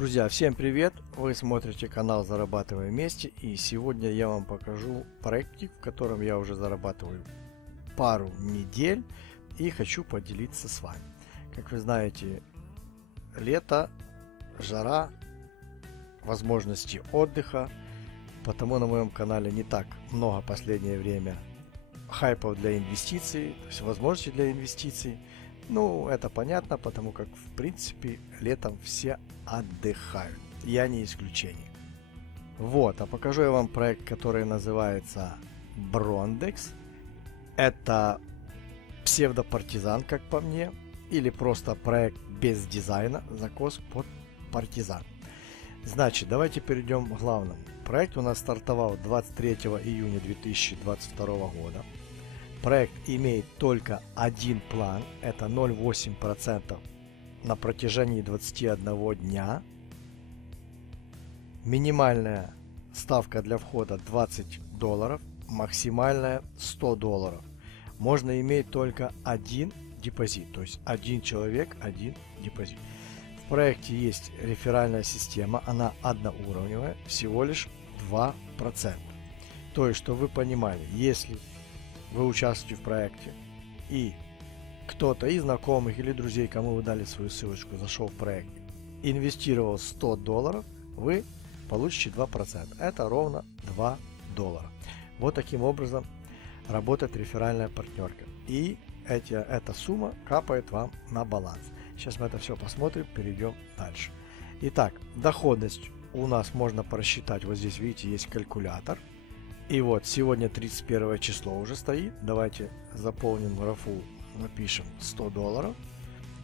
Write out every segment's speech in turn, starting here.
Друзья, всем привет! Вы смотрите канал Зарабатываем вместе, и сегодня я вам покажу проектик, в котором я уже зарабатываю пару недель и хочу поделиться с вами. Как вы знаете, лето, жара, возможности отдыха, потому на моем канале не так много в последнее время хайпов для инвестиций, то есть возможностей для инвестиций. Ну, это понятно, потому как, в принципе, летом все отдыхают. Я не исключение. Вот, а покажу я вам проект, который называется Brondex. Это псевдопартизан, как по мне, или просто проект без дизайна, закос под партизан. Значит, давайте перейдем к главному. Проект у нас стартовал 23 июня 2022 года. Проект имеет только один план, это 0,8% на протяжении 21 дня. Минимальная ставка для входа $20, максимальная $100. Можно иметь только один депозит, то есть один человек, один депозит. В проекте есть реферальная система, она одноуровневая, всего лишь 2%. То есть, что вы понимали, если вы участвуете в проекте и кто-то из знакомых или друзей, кому вы дали свою ссылочку, зашел в проект, инвестировал $100, вы получите 2%. Это ровно $2. Вот таким образом работает реферальная партнерка. И эта сумма капает вам на баланс. Сейчас мы это все посмотрим, перейдем дальше. Итак, доходность у нас можно просчитать. Вот здесь, видите, есть калькулятор. И вот сегодня 31 число уже стоит. Давайте заполним графу, напишем $100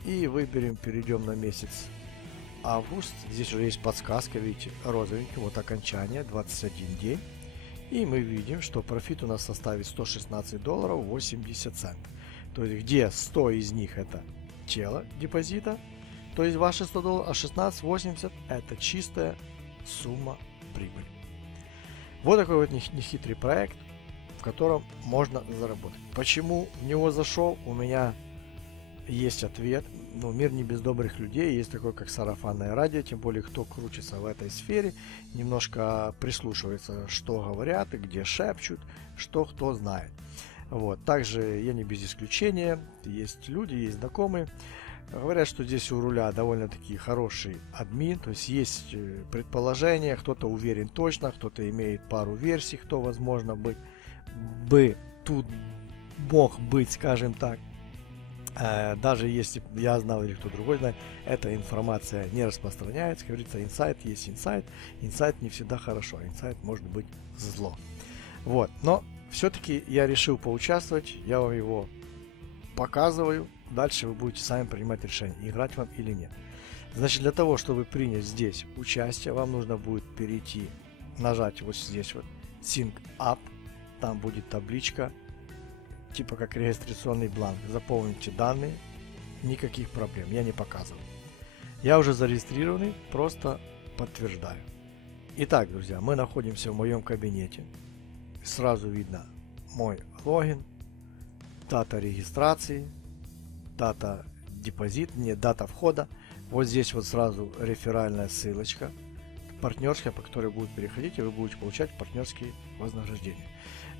и выберем, перейдем на месяц август. Здесь уже есть подсказка, видите, розовенький, вот окончание, 21 день. И мы видим, что профит у нас составит $116.80. То есть где 100 из них это тело депозита, то есть ваши $100, а 16.80 это чистая сумма прибыли. Вот такой вот нехитрый проект, в котором можно заработать. Почему в него зашел? У меня есть ответ. Ну, мир не без добрых людей. Есть такое, как сарафанное радио. Тем более, кто крутится в этой сфере, немножко прислушивается, что говорят и где шепчут, что кто знает. Вот. Также я не без исключения. Есть люди, есть знакомые. Говорят, что здесь у руля довольно-таки хороший админ, то есть предположения, кто-то уверен точно, кто-то имеет пару версий, кто возможно бы тут мог быть, скажем так. Даже если я знал или кто другой знает, эта информация не распространяется, как говорится, инсайт есть инсайт, инсайт не всегда хорошо, инсайт может быть зло. Вот, но все-таки я решил поучаствовать, я вам его показываю. Дальше вы будете сами принимать решение, играть вам или нет. Значит, для того, чтобы принять здесь участие, вам нужно будет перейти, нажать вот здесь вот Sync Up. Там будет табличка, типа как регистрационный бланк. Заполните данные, никаких проблем, я не показываю. Я уже зарегистрированный, просто подтверждаю. Итак, друзья, мы находимся в моем кабинете. Сразу видно мой логин, дата регистрации, дата депозит, не дата входа. Вот здесь вот сразу реферальная ссылочка, партнерская, по которой будут переходить, и вы будете получать партнерские вознаграждения.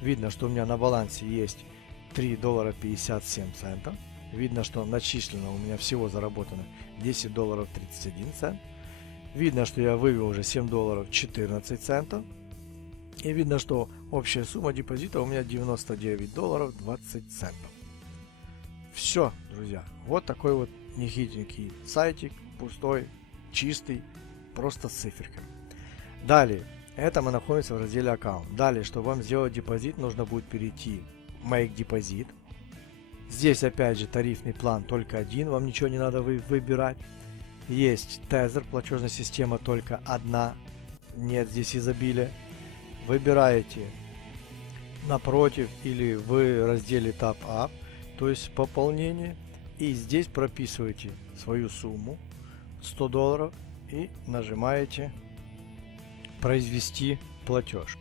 Видно, что у меня на балансе есть $3.57. Видно, что начислено у меня всего заработано $10.31. Видно, что я вывел уже $7.14. И видно, что общая сумма депозита у меня $99.20. Все, друзья, вот такой вот нехитренький сайтик, пустой, чистый, просто с циферками. Далее, это мы находимся в разделе аккаунт. Далее, чтобы вам сделать депозит, нужно будет перейти в Make Deposit. Здесь опять же тарифный план только один, вам ничего не надо выбирать. Есть Tether, платежная система только одна, нет здесь изобилия. Выбираете напротив или в разделе Top Up, то есть пополнение, и здесь прописываете свою сумму $100 и нажимаете произвести платеж.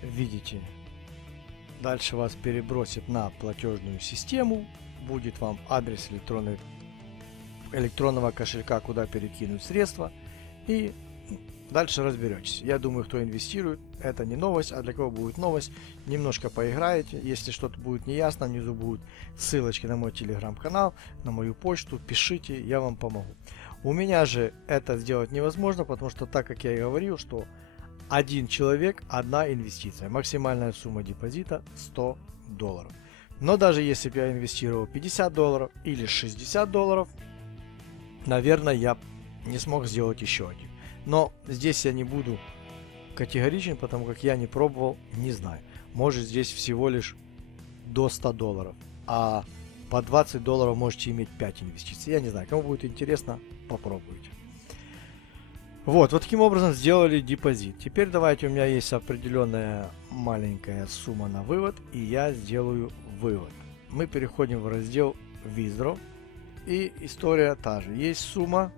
Видите, дальше вас перебросит на платежную систему, будет вам адрес электронного кошелька, куда перекинуть средства, И дальше разберетесь. Я думаю, кто инвестирует, это не новость, а для кого будет новость, немножко поиграете. Если что-то будет неясно, внизу будут ссылочки на мой телеграм-канал, на мою почту, пишите, я вам помогу. У меня же это сделать невозможно, потому что, так как я и говорил, что один человек, одна инвестиция. Максимальная сумма депозита $100. Но даже если бы я инвестировал $50 или $60, наверное, я не смог сделать еще один. Но здесь я не буду категоричен, потому как я не пробовал, не знаю. Может, здесь всего лишь до $100, а по $20 можете иметь 5 инвестиций. Я не знаю, кому будет интересно, попробуйте. Вот таким образом сделали депозит. Теперь давайте, у меня есть определенная маленькая сумма на вывод, и я сделаю вывод. Мы переходим в раздел Withdraw, и история та же. Есть сумма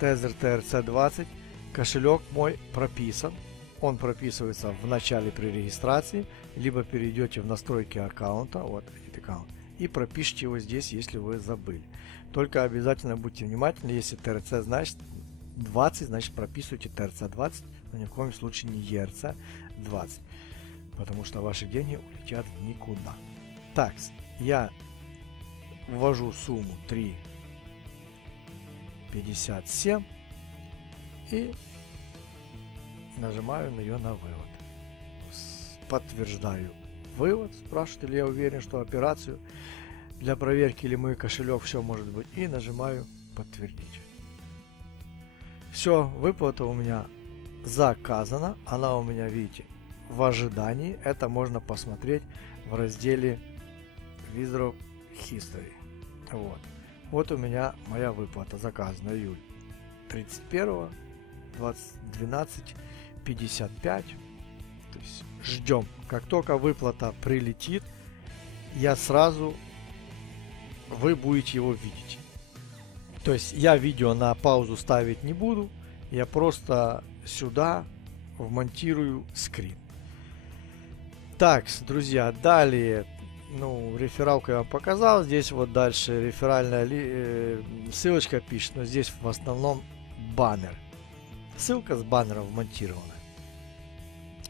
Tether TRC20, кошелек мой прописан. Он прописывается в начале при регистрации, либо перейдете в настройки аккаунта, вот аккаунт, и пропишите его здесь, если вы забыли. Только обязательно будьте внимательны, если TRC значит 20, значит прописывайте TRC20, но ни в коем случае не ERC20, потому что ваши деньги улетят в никуда. Так, я ввожу сумму 3,57 и нажимаю на ее на вывод. Подтверждаю вывод, спрашивает, ли я уверен, что операцию для проверки или мой кошелек все может быть, и нажимаю подтвердить. Все, выплата у меня заказана, она у меня, видите, в ожидании. Это можно посмотреть в разделе Withdraw History. Вот у меня моя выплата заказана, июль 31, 12:55. То есть ждем, как только выплата прилетит, вы будете его видеть. То есть я видео на паузу ставить не буду, я просто сюда вмонтирую скрин. Так, друзья, далее, рефералку я вам показал, здесь вот дальше реферальная ссылочка пишет, но здесь в основном баннер. Ссылка с баннером вмонтирована.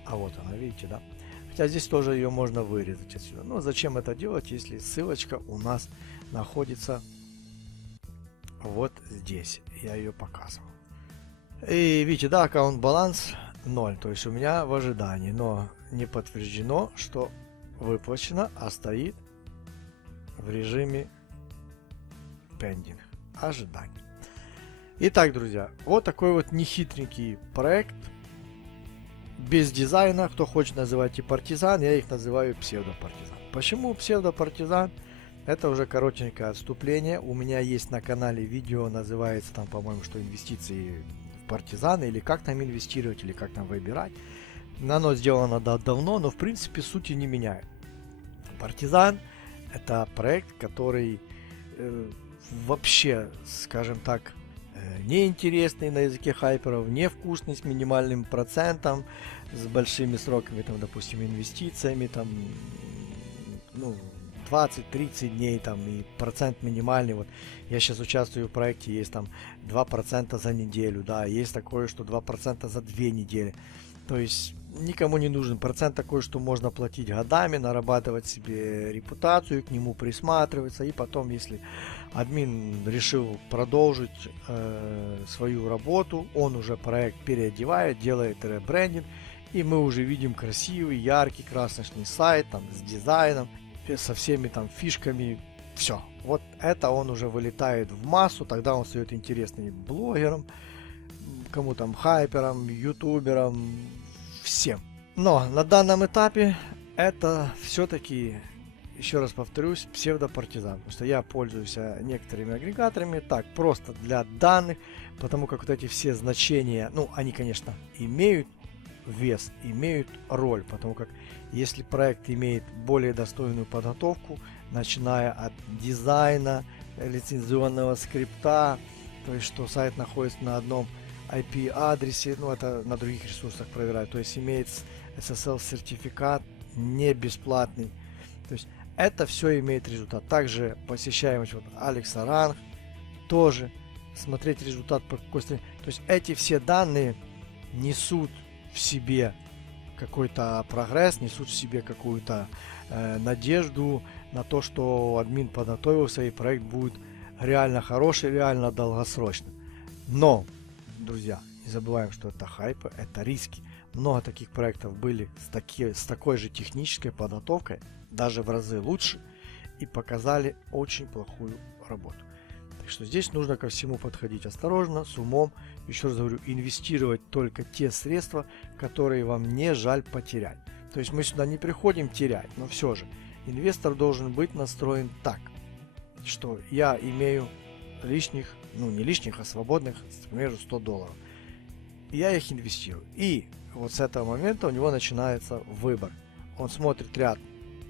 А вот она, видите, да? Хотя здесь тоже ее можно вырезать отсюда. Но зачем это делать, если ссылочка у нас находится вот здесь. Я ее показывал. И видите, да, аккаунт баланс 0. То есть у меня в ожидании. Но не подтверждено, что выплачено, а стоит в режиме pending. Ожидание. Итак, друзья, вот такой вот нехитренький проект. Без дизайна. Кто хочет называть и партизан, я их называю псевдопартизан. Почему псевдопартизан? Это уже коротенькое отступление. У меня есть на канале видео, называется там, по-моему, что инвестиции в партизаны, или как там инвестировать, или как там выбирать. Оно сделано давно, но в принципе сути не меняет. Партизан — это проект, который вообще, скажем так, неинтересный на языке хайперов, невкусный, с минимальным процентом, с большими сроками, там, допустим, инвестициями, там, 20-30 дней, там, и процент минимальный. Вот я сейчас участвую в проекте, есть там 2% за неделю, да, есть такое, что 2% за 2 недели. То есть никому не нужен процент такой, что можно платить годами, нарабатывать себе репутацию, к нему присматриваться, и потом, если админ решил продолжить свою работу, он уже проект переодевает, делает ребрендинг, и мы уже видим красивый, яркий, красочный сайт там, с дизайном, со всеми там фишками. Все, вот это он уже вылетает в массу, тогда он стает интересным блогерам, кому там, хайперам, ютуберам, всем. Но на данном этапе это все-таки, еще раз повторюсь, псевдопартизан, потому что я пользуюсь некоторыми агрегаторами так просто для данных, потому как вот эти все значения, они, конечно, имеют вес, имеют роль, потому как если проект имеет более достойную подготовку, начиная от дизайна, лицензионного скрипта, то есть что сайт находится на одном IP-адресе, это на других ресурсах проверяют, то есть имеет SSL сертификат, не бесплатный, то есть это все имеет результат. Также посещаемость Алекса Ранг, тоже смотреть результат по какой стране. То есть эти все данные несут в себе какой-то прогресс, несут в себе какую-то надежду на то, что админ подготовился и проект будет реально хороший, реально долгосрочный. Но, друзья, не забываем, что это хайпы, это риски. Много таких проектов были с такой же технической подготовкой, даже в разы лучше, и показали очень плохую работу. Так что здесь нужно ко всему подходить осторожно, с умом. Еще раз говорю, инвестировать только те средства, которые вам не жаль потерять. То есть мы сюда не приходим терять, но все же инвестор должен быть настроен так, что я имею лишних, ну не лишних, а свободных, к примеру, $100. Я их инвестирую. И вот с этого момента у него начинается выбор. Он смотрит ряд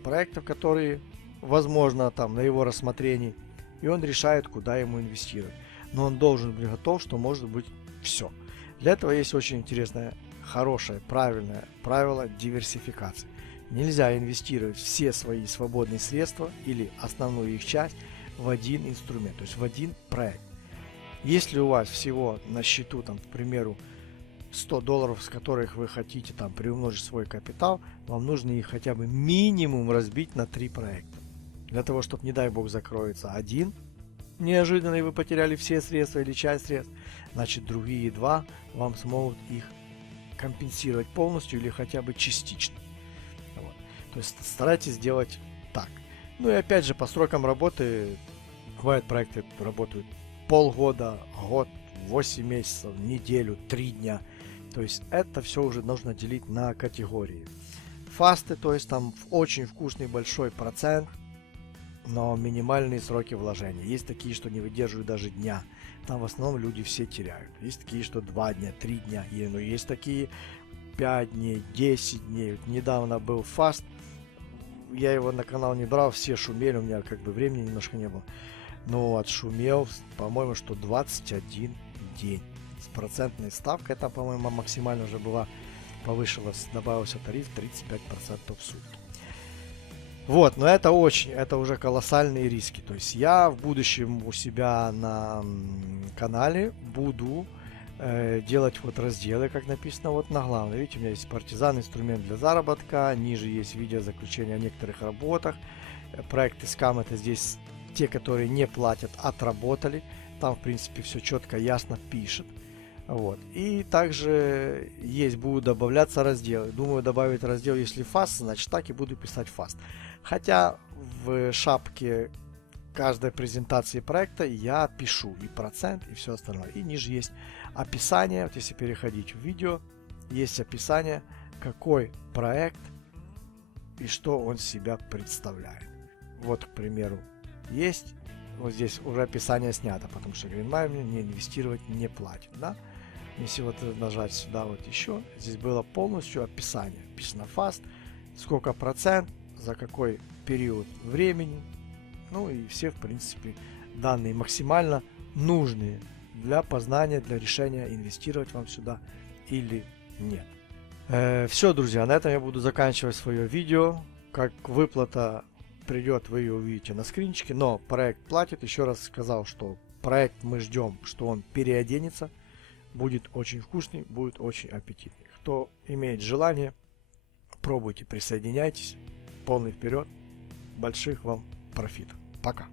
проектов, которые, возможно, там на его рассмотрении, и он решает, куда ему инвестировать. Но он должен быть готов, что может быть все. Для этого есть очень интересное, хорошее, правильное правило диверсификации. Нельзя инвестировать все свои свободные средства или основную их часть в один инструмент, то есть в один проект. Если у вас всего на счету, там, к примеру, $100, с которых вы хотите там приумножить свой капитал, вам нужно их хотя бы минимум разбить на 3 проекта. Для того, чтобы, не дай бог, закроется один, неожиданно и вы потеряли все средства или часть средств, значит другие 2 вам смогут их компенсировать полностью или хотя бы частично. Вот. То есть старайтесь сделать так. Ну и опять же, по срокам работы, бывают проекты работают полгода, год, 8 месяцев, неделю, 3 дня. То есть это все уже нужно делить на категории. Фасты, то есть там очень вкусный большой процент, но минимальные сроки вложения. Есть такие, что не выдерживают даже дня. Там в основном люди все теряют. Есть такие, что 2 дня, 3 дня. Но есть такие 5 дней, 10 дней. Вот недавно был фаст. Я его на канал не брал, все шумели, у меня как бы времени немножко не было. Но отшумел, по-моему, что 21 день. С процентной ставкой, это, по-моему, максимально уже была, повышилась, добавился тариф 35% в сутки. Вот, но это уже колоссальные риски. То есть я в будущем у себя на канале буду делать вот разделы, как написано вот на главной. Видите, у меня есть партизан, инструмент для заработка, ниже есть видео заключения о некоторых работах. Проекты скам — это здесь те, которые не платят, отработали. Там, в принципе, все четко, ясно пишет. Вот. И также будут добавляться разделы. Думаю, добавить раздел, если фаст, значит так и буду писать фаст. Хотя в шапке каждой презентации проекта я пишу и процент, и все остальное. И ниже есть описание. Вот если переходить в видео, есть описание, какой проект и что он себя представляет. Вот, к примеру, есть. Вот здесь уже описание снято, потому что GreenMind не инвестировать не платит, да? Если вот нажать сюда вот еще, здесь было полностью описание. Написано фаст, сколько процент, за какой период времени. Ну и все, в принципе, данные максимально нужные для познания, для решения, инвестировать вам сюда или нет. Все, друзья, на этом я буду заканчивать свое видео. Как выплата придет, вы ее увидите на скринчике, но проект платит. Еще раз сказал, что проект мы ждем, что он переоденется, будет очень вкусный, будет очень аппетитный. Кто имеет желание, пробуйте, присоединяйтесь. Полный вперед, больших вам профитов. Пока.